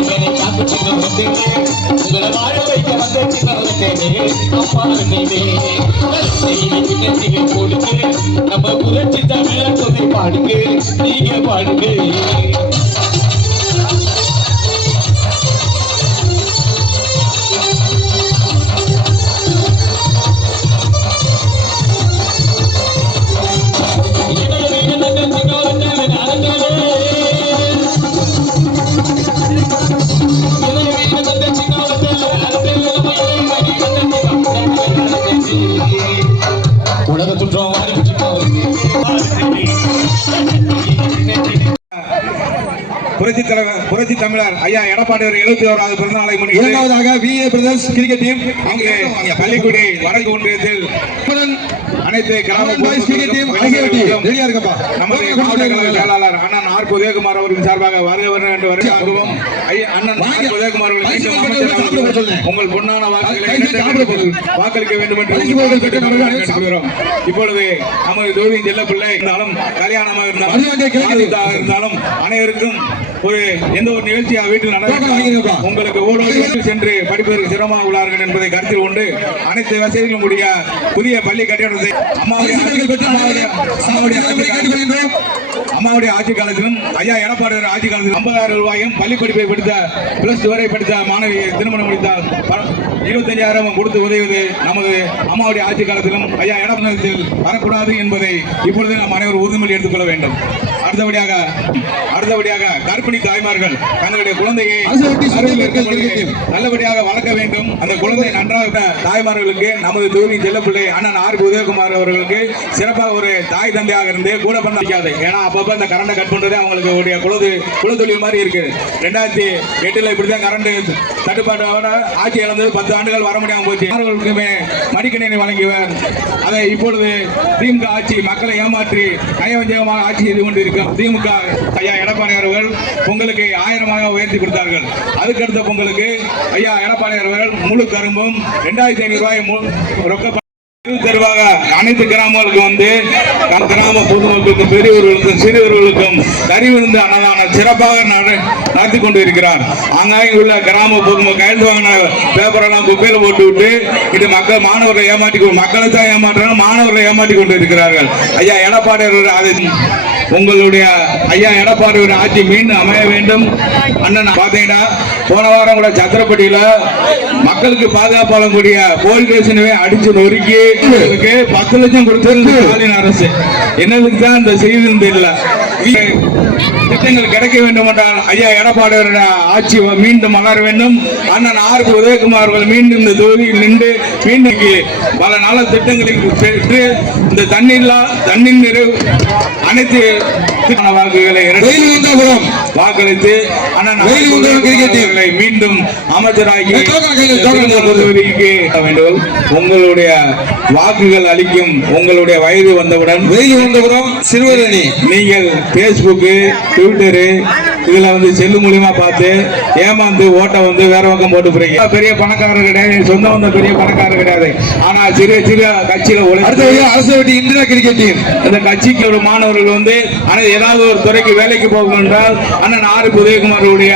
உங்களை காத்துட்டு வந்தேனே உங்களை வாழ வைக்க வந்தேனே அப்பா நீவே செய்தி கொடுத்து நம்ம புரட்சி தமிழ கொதை பாடுங்க நீங்க பாடுங்க புரட்சி தலைவர் புரட்சி தமிழர் ஐயா எடப்பாடியார் எழுபத்தி ஓராவது பிறந்தநாளை முன்னிட்டு இரண்டாவதாக விஏ பிரதர்ஸ் கிரிக்கெட் டீம் அங்கு பள்ளிக்குடி வடக்கு ஒன்றியத்தில் அனைத்து கிராம கிரிக்கெட் டீம் ரெடியா இருக்கப்பா. நமது மாவட்ட கழக செயலாளர் அண்ணன் ஆர் உதயகுமார் அவர்களின் சார்பாக வருக வருக என்று வருகிறாகவும் ஐயா, அண்ணன் ஆர் உதயகுமார் அவர்கள் உங்கள் பொன்னான வாக்குகளை வாக்களிக்க வேண்டும் என்று கேட்டுக்கொள்கிறோம். இப்பொழுது நமது தொகுதியின் செல்ல பிள்ளை இருந்தாலும் கல்யாணமாக இருந்தாலும் இருந்தாலும் அனைவருக்கும் ஒரு எந்த ஒரு நிகழ்ச்சியா வீட்டில் நடக்க உங்களுக்கு ஓடோடி சென்று படிப்பதற்கு சிரமமாக உள்ளார்கள் என்பதை கருத்தில் கொண்டு அனைத்து வசதிகளும் கூடிய புதிய பள்ளி கட்டிடத்தை அம்மாவுடைய ஆட்சி காலத்திலும் ஐயா எடப்பாடியார் ஆட்சி காலத்தில் ஐம்பதாயிரம் ரூபாயும் பள்ளி படிப்பை படித்த பிளஸ் வரை படித்த மாணவி திருமணம் முடித்தால் இருபத்தஞ்சாயிரம் கொடுத்து உதவுவது நமது அம்மாவுடைய ஆட்சி காலத்திலும் ஐயா எடப்பாடியில் வரக்கூடாது என்பதை இப்பொழுது நாம் அனைவரும் உறுதிமொழி எடுத்துக்கொள்ள வேண்டும். அடுத்தபடியாக அடுத்தபடியாக கர்ப்பிணி தாய்மார்கள் தங்களுடைய குழந்தையை நல்லபடியாக வளர்க்க வேண்டும். அந்த குழந்தை நன்றாக தாய்மார்களுக்கு நமது தொகுதி செல்லப்பிள்ளை அண்ணன் ஆர். உதயகுமார் அவர்களுக்கு சிறப்பாக ஒரு தாய் தந்தையாக இருந்து கூட பண்ண வைக்காது ஏன்னா அப்பப்ப இந்த கரண்டை கட் பண்றது அவங்களுக்கு உடைய குலது குலத்தொழில் மாதிரி இருக்கு. ரெண்டாயிரத்தி எட்டுல இப்படிதான் கரண்ட் தட்டுப்பாட்டோட ஆட்சி இழந்தது. பத்து ஆண்டுகள் வர முடியாம போச்சு. மாணவர்களுக்குமே மடிக்கணினி வழங்கியவர். அதை இப்பொழுது திமுக ஆட்சி மக்களை ஏமாற்றி நயவஞ்சகமாக ஆட்சி செய்து கொண்டிருக்கும் திமுக ஐயா எடப்பாடி அவர்கள் பொங்கலுக்கு ஆயிரமாக உயர்த்தி கொடுத்தார்கள். அதுக்கடுத்த பொங்கலுக்கு ஐயா எடப்பாடி அவர்கள் முழு கரும்பும் ரெண்டாயிரத்தி ஐநூறு ரூபாய் ரொக்க தெருவாக அனைத்து கிராமங்களுக்கும் வந்து நம் கிராம பொதுமக்களுக்கும் பெரியவர்களுக்கும் சிறியவர்களுக்கும் கறி விருந்து அன்னதான சிறப்பாக நட- நடத்தி கொண்டு இருக்கிறார் அங்காங்கே உள்ள கிராம பொதுமக்கள் கையெழுத்து வாங்கின பேப்பரெல்லாம் குப்பையில போட்டு விட்டு இது மக்கள் மாணவர்களை ஏமாற்றி மக்களை தான் ஏமாற்றுறாங்க மாணவர்களை ஏமாற்றி கொண்டு இருக்கிறார்கள் ஐயா எடப்பாடி அவர்கள் உங்களுடைய ஐயா எடப்பாடி ஆட்சி மீண்டும் அமைய வேண்டும். அண்ணன் பாத்தீங்கன்னா போன வாரம் கூட சத்திரப்பட்டியில மக்களுக்கு பாதுகாப்பு வழங்கக்கூடிய போலீஸ் அடிச்சு நொறுக்கி பத்து லட்சம் கொடுத்திருந்து ஸ்டாலின் அரசு. என்னதுக்கு தான் இந்த செய்தி இல்லை? திட்டங்கள் கிடைக்க வேண்டும் என்றால் ஐயா எடப்பாடியோட ஆட்சி மீண்டும் மலர வேண்டும். அண்ணன் ஆர் பி உதயகுமார் அவர்கள் மீண்டும் இந்த தொகுதியில் நின்று மீண்டும் பல நல திட்டங்களை பெற்று இந்த தண்ணீர்லா தண்ணீர் நிறைவு அனைத்து வாக்குகளை வாக்களித்து மீண்டும் அமைச்சராகி தொகுதிக்கு வேண்டும். உங்களுடைய வாக்குகள் அளிக்கும் உங்களுடைய வயது வந்தவுடன் வந்தபுரம் சிறுவர் அணி. நீங்கள் பேஸ்புக்கு ட்விட்டரு இதுல வந்து செல்லு மூலியமா பார்த்து ஏமாந்து ஓட்டை வந்து வேற பக்கம் போட்டு போறீங்க. பெரிய பணக்காரர் கிடையாது. சொந்தம் வந்த பெரிய பணக்காரர் கிடையாது. ஆனா சிறிய சிறிய கட்சியில உழைத்து அரசு வட்டி இந்திரா கிரிக்கெட் டீம். இந்த கட்சிக்கு ஒரு மாணவர்கள் வந்து ஆனால் ஏதாவது ஒரு துறைக்கு வேலைக்கு போகும் என்றால் அண்ணன் ஆர் உதயகுமாருடைய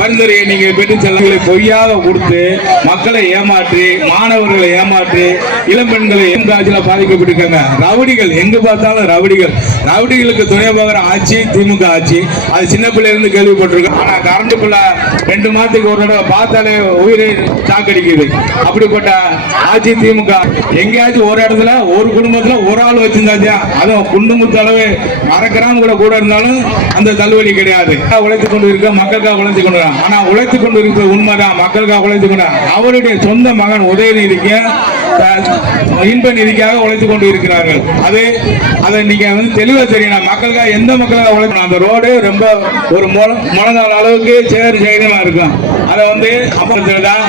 பரிந்துரையை நீங்கள் பெற்று செல்லங்களை. பொய்யாக கொடுத்து மக்களை ஏமாற்றி மாணவர்களை ஏமாற்றி இளம் பெண்களை எந்த ஆட்சியில் பாதிக்கப்பட்டிருக்காங்க. ரவுடிகள் எங்க பார்த்தாலும் ரவுடிகள். ரவுடிகளுக்கு துணை போகிற ஆட்சி திமுக ஆட்சி. அது சின்ன பிள்ளையில இருந்து கேள்விப்பட்டிருக்கோம். ஆனா பிள்ளை ரெண்டு மாதத்துக்கு ஒரு தடவை பார்த்தாலே உயிரை தாக்கடிக்குது. அப்படிப்பட்ட ஆட்சி திமுக எங்கேயாச்சும் ஒரு இடத்துல ஒரு குடும்பத்துல ஒரு ஆள் வச்சிருந்தாச்சா அதுவும் குண்டுமுத்து அளவு அரை கூட கூட இருந்தாலும் அந்த தள்ளுவலி கிடையாது. உழைத்துக் கொண்டு இருக்க மக்களுக்காக உழைத்துக் கொண்டு ஆனா உழைத்துக் கொண்டு இருக்கிற உண்மைதான். மக்களுக்காக உழைத்துக் கொண்டு அவருடைய சொந்த மகன் உதயநிதிக்கு இன்ப நிதிக்காக உழைத்துக் கொண்டு இருக்கிறார்கள் அது அதை நீங்க வந்து தெளிவா தெரியணும். மக்களுக்காக எந்த மக்களுக்காக உழைக்கணும்? அந்த ரோடு ரொம்ப ஒரு முழ- அளவுக்கு சேர் சேதமா இருக்கும். அதை வந்து அப்புறத்துல தான்